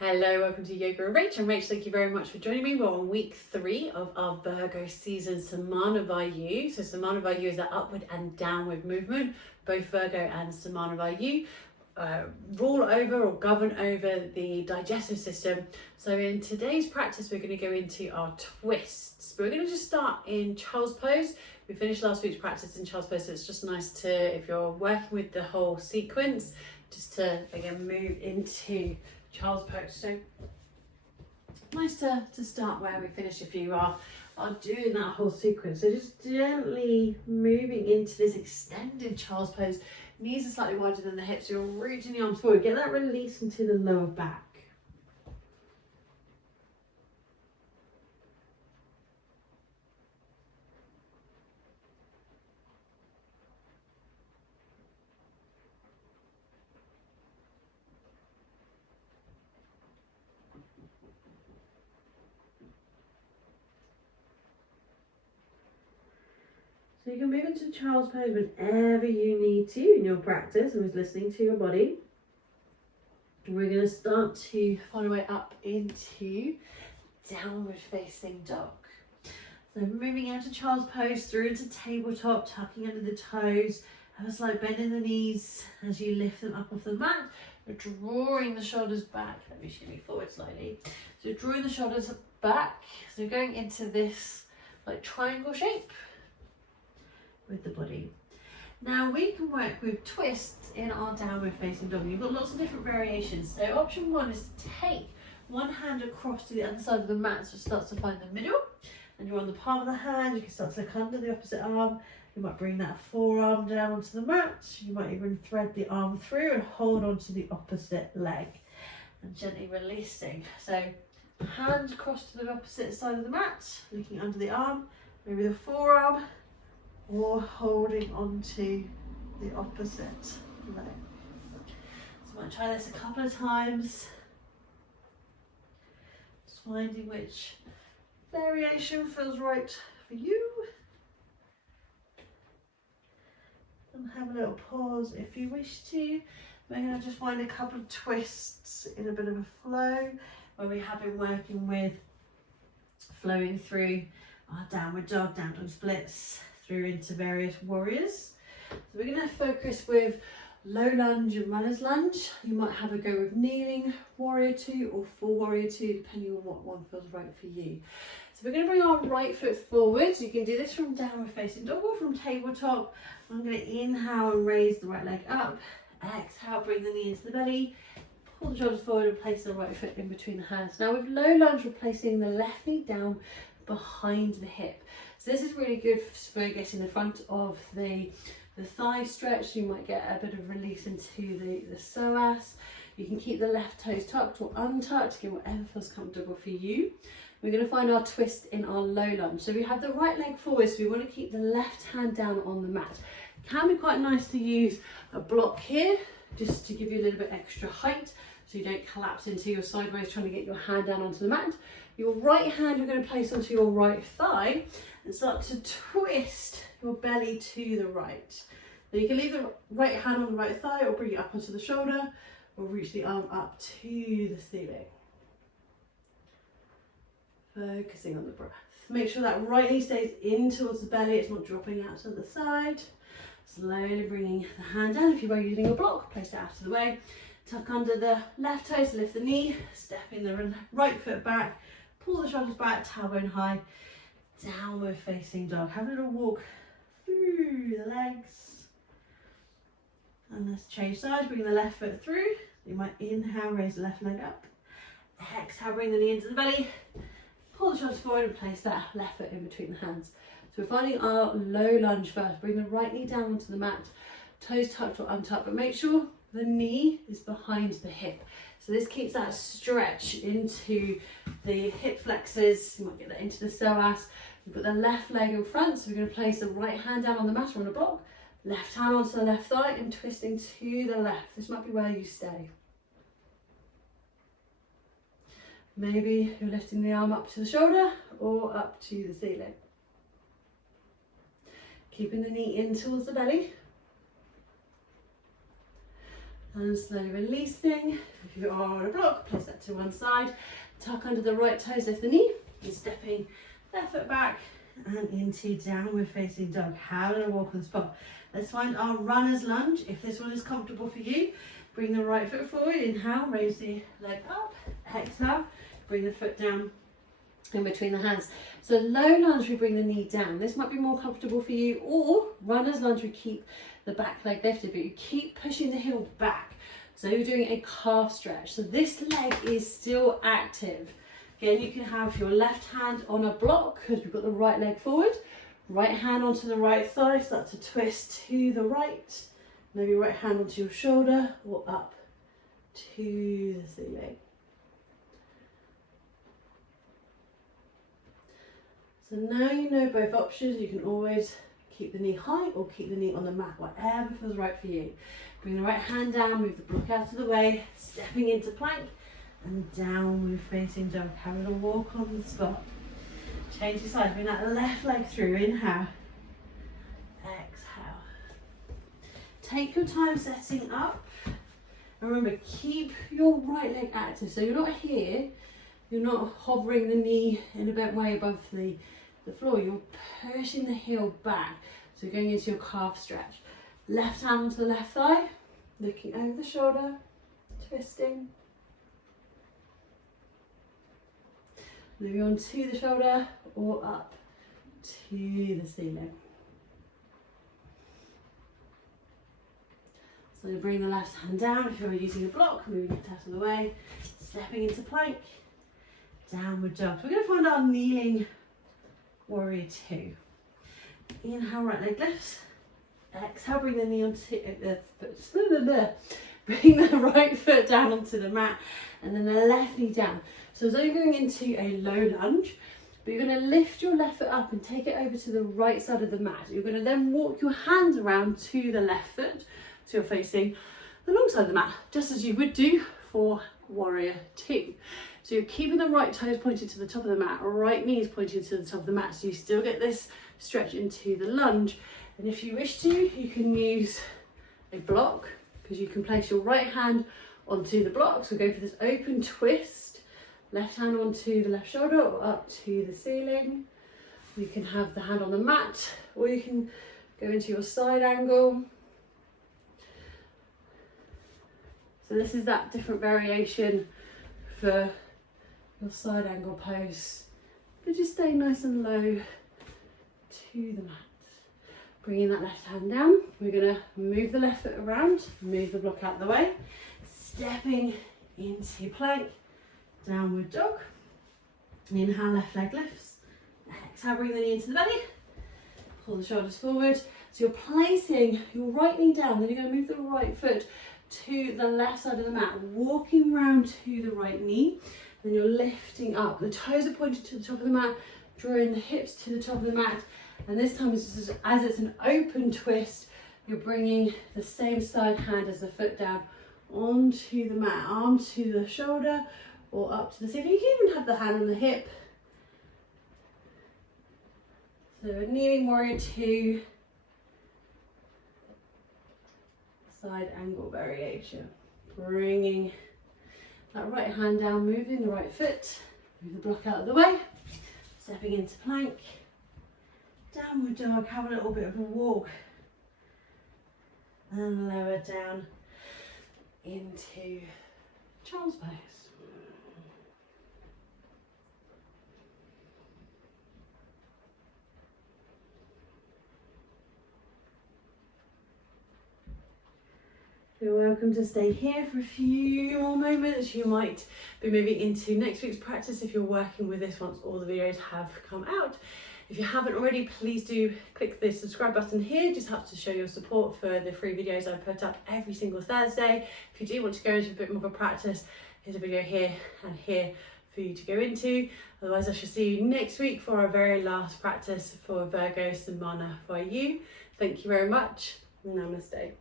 Hello, welcome to Yoga and Rach. I'm Rach, thank you very much for joining me. We're on week 3 of our Virgo season, Samada Vayu. So Samada Vayu is that upward and downward movement. Both Virgo and Samada Vayu rule over or govern over the digestive system. So in today's practice, we're going to go into our twists. But we're going to just start in child's pose. We finished last week's practice in child's pose, so it's just nice to, if you're working with the whole sequence, just to again move into child's pose. So nice to start where we finished if you are doing that whole sequence. So just gently moving into this extended child's pose. Knees are slightly wider than the hips. You're reaching the arms forward. Get that release into the lower back. So you can move into child's pose whenever you need to in your practice and with listening to your body. We're going to start to find our way up into downward facing dog. So moving out of child's pose through into tabletop, tucking under the toes, have a slight bend in the knees as you lift them up off the mat. We're drawing the shoulders back. Let me shimmy forward slightly. So drawing the shoulders back. So going into this like triangle shape with the body. Now we can work with twists in our downward facing dog. You've got lots of different variations. So option 1 is to take one hand across to the other side of the mat, so it starts to find the middle, and you're on the palm of the hand. You can start to look under the opposite arm. You might bring that forearm down onto the mat. You might even thread the arm through and hold onto the opposite leg and gently releasing. So hand across to the opposite side of the mat, looking under the arm, maybe the forearm, or holding onto the opposite leg. So I might try this a couple of times. Just finding which variation feels right for you. And have a little pause if you wish to. We're going to just find a couple of twists in a bit of a flow where we have been working with flowing through our downward dog splits, through into various warriors. So we're going to focus with low lunge and runner's lunge. You might have a go with kneeling warrior 2 or full warrior 2, depending on what one feels right for you. So we're going to bring our right foot forward. You can do this from downward facing dog or from tabletop. I'm going to inhale and raise the right leg up. Exhale, bring the knee into the belly. Pull the shoulders forward and place the right foot in between the hands. Now with low lunge, we're placing the left knee down behind the hip. So this is really good for getting the front of the thigh stretch. You might get a bit of release into the psoas. You can keep the left toes tucked or untucked, again, whatever feels comfortable for you. We're going to find our twist in our low lunge. So we have the right leg forward, so we want to keep the left hand down on the mat. It can be quite nice to use a block here, just to give you a little bit extra height, so you don't collapse into your sideways trying to get your hand down onto the mat. Your right hand you're going to place onto your right thigh and start to twist your belly to the right. Now you can leave the right hand on the right thigh or bring it up onto the shoulder or reach the arm up to the ceiling. Focusing on the breath. Make sure that right knee stays in towards the belly, it's not dropping out to the side. Slowly bringing the hand down. If you were using a block, place it out of the way. Tuck under the left toes, lift the knee, stepping the right foot back, pull the shoulders back, tailbone high, downward facing dog. Have a little walk through the legs. And let's change sides, bring the left foot through. You might inhale, raise the left leg up. Exhale, bring the knee into the belly. Pull the shoulders forward and place that left foot in between the hands. So we're finding our low lunge first. Bring the right knee down onto the mat, toes tucked or untucked, but make sure the knee is behind the hip. So this keeps that stretch into the hip flexors. You might get that into the psoas. We've got the left leg in front, so we're going to place the right hand down on the mat or on a block, left hand onto the left thigh and twisting to the left. This might be where you stay. Maybe you're lifting the arm up to the shoulder or up to the ceiling. Keeping the knee in towards the belly. And slowly releasing. If you are on a block, place that to one side. Tuck under the right toes, lift the knee. And stepping left foot back and into downward facing dog. Have a little walk on the spot. Let's find our runner's lunge. If this one is comfortable for you, bring the right foot forward. Inhale, raise the leg up. Exhale, bring the foot down in between the hands. So low lunge, we bring the knee down. This might be more comfortable for you, or runner's lunge, we keep the back leg lifted, but you keep pushing the heel back. So you're doing a calf stretch. So this leg is still active. Again, you can have your left hand on a block because we've got the right leg forward. Right hand onto the right thigh, start to twist to the right. Maybe right hand onto your shoulder or up to the ceiling. So now you know both options. You can always keep the knee high or keep the knee on the mat, whatever feels right for you. Bring the right hand down, move the block out of the way, stepping into plank and downward facing dog. Have a little walk on the spot. Change your side, bring that left leg through, inhale, exhale. Take your time setting up. And remember, keep your right leg active. So you're not here, you're not hovering the knee in a bent way above the floor, you're pushing the heel back. So you're going into your calf stretch. Left hand onto the left thigh, looking over the shoulder, twisting. Moving on to the shoulder or up to the ceiling. So bring the left hand down if you're using a block, moving it out of the way, stepping into plank, downward dog. So we're going to find our kneeling warrior 2. Inhale, right leg lifts. Exhale, bring the knee onto the foot. Bring the right foot down onto the mat and then the left knee down. So it's only going into a low lunge, but you're going to lift your left foot up and take it over to the right side of the mat. You're going to then walk your hands around to the left foot, so you're facing the long side of the mat, just as you would do for warrior 2. So you're keeping the right toes pointed to the top of the mat, right knees pointed to the top of the mat, so you still get this stretch into the lunge. And if you wish to, you can use a block, because you can place your right hand onto the block. So go for this open twist, left hand onto the left shoulder or up to the ceiling. You can have the hand on the mat, or you can go into your side angle. So this is that different variation for your side angle pose. But just stay nice and low to the mat. Bringing that left hand down, we're going to move the left foot around, move the block out of the way, stepping into plank, downward dog. Inhale, left leg lifts. Exhale, bring the knee into the belly. Pull the shoulders forward. So you're placing your right knee down, then you're going to move the right foot to the left side of the mat, walking round to the right knee. Then you're lifting up. The toes are pointed to the top of the mat, drawing the hips to the top of the mat. And this time, as it's an open twist, you're bringing the same side hand as the foot down onto the mat, arm to the shoulder or up to the ceiling. You can even have the hand on the hip. So a kneeling warrior 2, side angle variation. Bringing that right hand down, moving the right foot, move the block out of the way, stepping into plank. Downward dog, have a little bit of a walk and lower down into child's pose. You're welcome to stay here for a few more moments. You might be moving into next week's practice if you're working with this once all the videos have come out. If you haven't already, please do click the subscribe button here. It just helps to show your support for the free videos I put up every single Thursday. If you do want to go into a bit more of a practice, here's a video here and here for you to go into. Otherwise, I shall see you next week for our very last practice for Virgo Samada Vayu. Thank you very much. Namaste.